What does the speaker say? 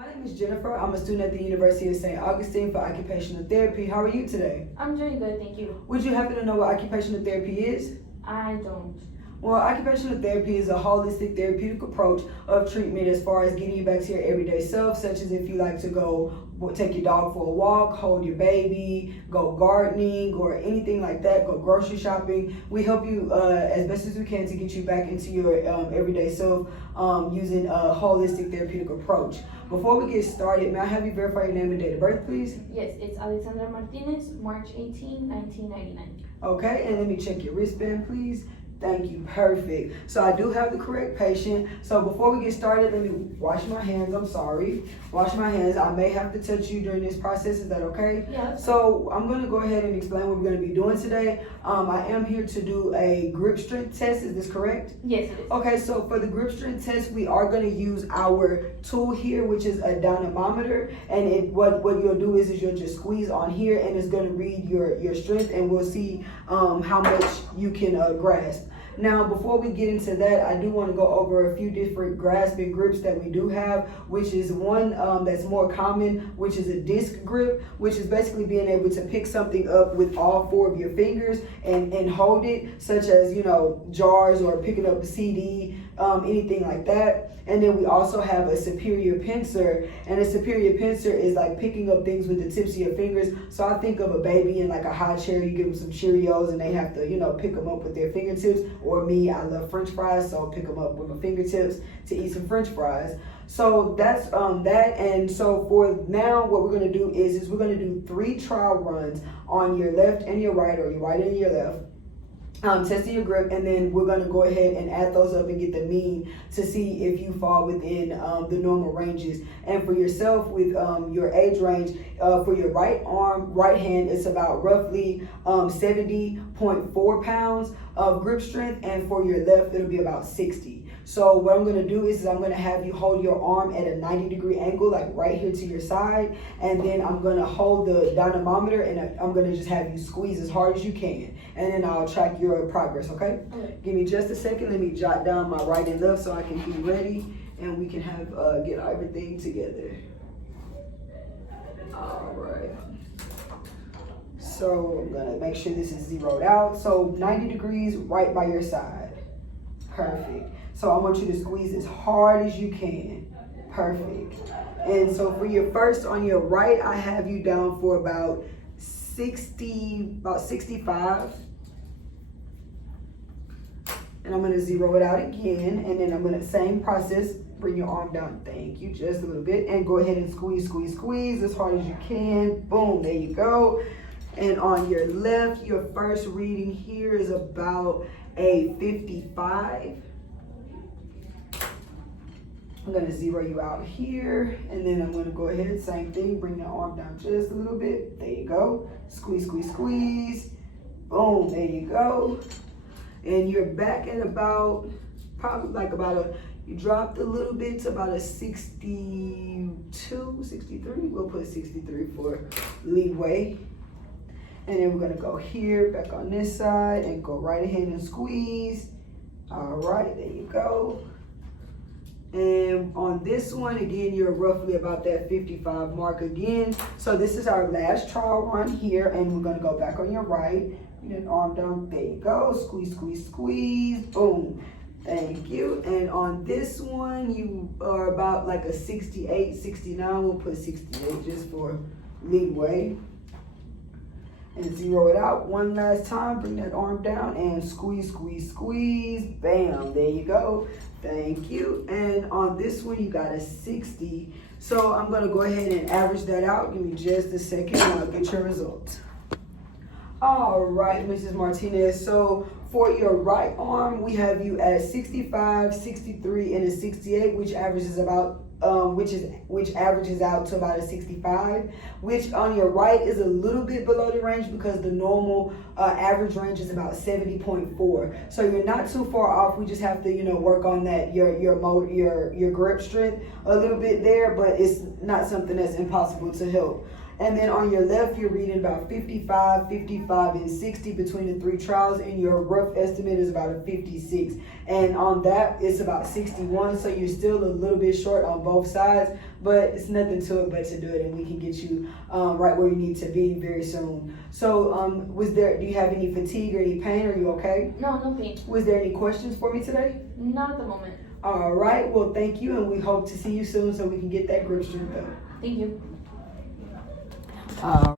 My name is Jennifer. I'm a student at the University of St. Augustine for occupational therapy. How are you today? I'm doing good, thank you. Would you happen to know what occupational therapy is? I don't. Well, occupational therapy is a holistic therapeutic approach of treatment as far as getting you back to your everyday self, such as if you like to go take your dog for a walk, hold your baby, go gardening, or anything like that, go grocery shopping. We help you as best as we can to get you back into your everyday self using a holistic therapeutic approach. Before we get started, may I have you verify your name and date of birth, please? Yes, it's Alexandra Martinez, March 18, 1999. Okay, and let me check your wristband, please. Thank you, perfect. So I do have the correct patient. So before we get started, let me wash my hands. I'm sorry. Wash my hands. I may have to touch you during this process. Is that okay? Yeah. So I'm going to go ahead and explain what we're going to be doing today. I am here to do a grip strength test. Is this correct? Yes, it is. Okay, so for the grip strength test, we are going to use our tool here, which is a dynamometer. And what you'll do is you'll just squeeze on here, and it's going to read your strength, and we'll see how much you can grasp. Now, before we get into that, I do want to go over a few different grasping grips that we do have, which is one that's more common, which is a disc grip, which is basically being able to pick something up with all four of your fingers and hold it, such as, jars or picking up a CD, anything like that. And then we also have a superior pincer, and a superior pincer is like picking up things with the tips of your fingers. So I think of a baby in like a high chair, you give them some Cheerios and they have to, pick them up with their fingertips. Or me, I love French fries, so I'll pick them up with my fingertips to eat some French fries. So that's that. And so for now, what we're gonna do is we're gonna do 3 trial runs on your left and your right, or your right and your left. Testing your grip, and then we're going to go ahead and add those up and get the mean to see if you fall within the normal ranges. And for yourself, with your age range, for your right hand, it's about roughly 70.4 pounds of grip strength, and for your left, it'll be about 60. So what I'm going to do is I'm going to have you hold your arm at a 90-degree angle, like right here to your side, and then I'm going to hold the dynamometer, and I'm going to just have you squeeze as hard as you can, and then I'll track your progress, okay? Give me just a second. Let me jot down my right and left so I can be ready, and we can have get everything together. All right. So I'm going to make sure this is zeroed out. So 90 degrees right by your side. Perfect. So I want you to squeeze as hard as you can. Perfect. And so for your first, on your right, I have you down for about 65. And I'm going to zero it out again. And then I'm going to, same process, bring your arm down. Thank you, just a little bit. And go ahead and squeeze, squeeze, squeeze as hard as you can. Boom, there you go. And on your left, your first reading here is about a 55. I'm going to zero you out here, and then I'm going to go ahead, same thing, bring the arm down just a little bit. There you go. Squeeze, squeeze, squeeze. Boom, there you go. And you're back at about, probably like you dropped a little bit to about a 62, 63. We'll put 63 for leeway. And then we're going to go here, back on this side, and go right ahead and squeeze. All right, there you go. And on this one, again, you're roughly about that 55 mark again. So this is our last trial run here, and we're going to go back on your right. Get an arm down. There you go. Squeeze, squeeze, squeeze. Boom. Thank you. And on this one, you are about like a 68, 69. We'll put 68 just for leeway. And zero it out one last time. Bring that arm down and squeeze, squeeze, squeeze. Bam. There you go. Thank you. And on this one, you got a 60. So I'm going to go ahead and average that out. Give me just a second and I'll get your results. All right, Mrs. Martinez. So for your right arm, we have you at 65, 63, and a 68, which averages about which averages out to about a 65, which on your right is a little bit below the range because the normal average range is about 70.4. So you're not too far off. We just have to, work on that your grip strength a little bit there, but it's not something that's impossible to help. And then on your left, you're reading about 55, 55, and 60 between the 3 trials, and your rough estimate is about a 56. And on that, it's about 61, so you're still a little bit short on both sides, but it's nothing to it but to do it, and we can get you right where you need to be very soon. So, do you have any fatigue or any pain? Are you okay? No, no pain. Was there any questions for me today? Not at the moment. All right, well, thank you, and we hope to see you soon so we can get that grip strength up. Thank you.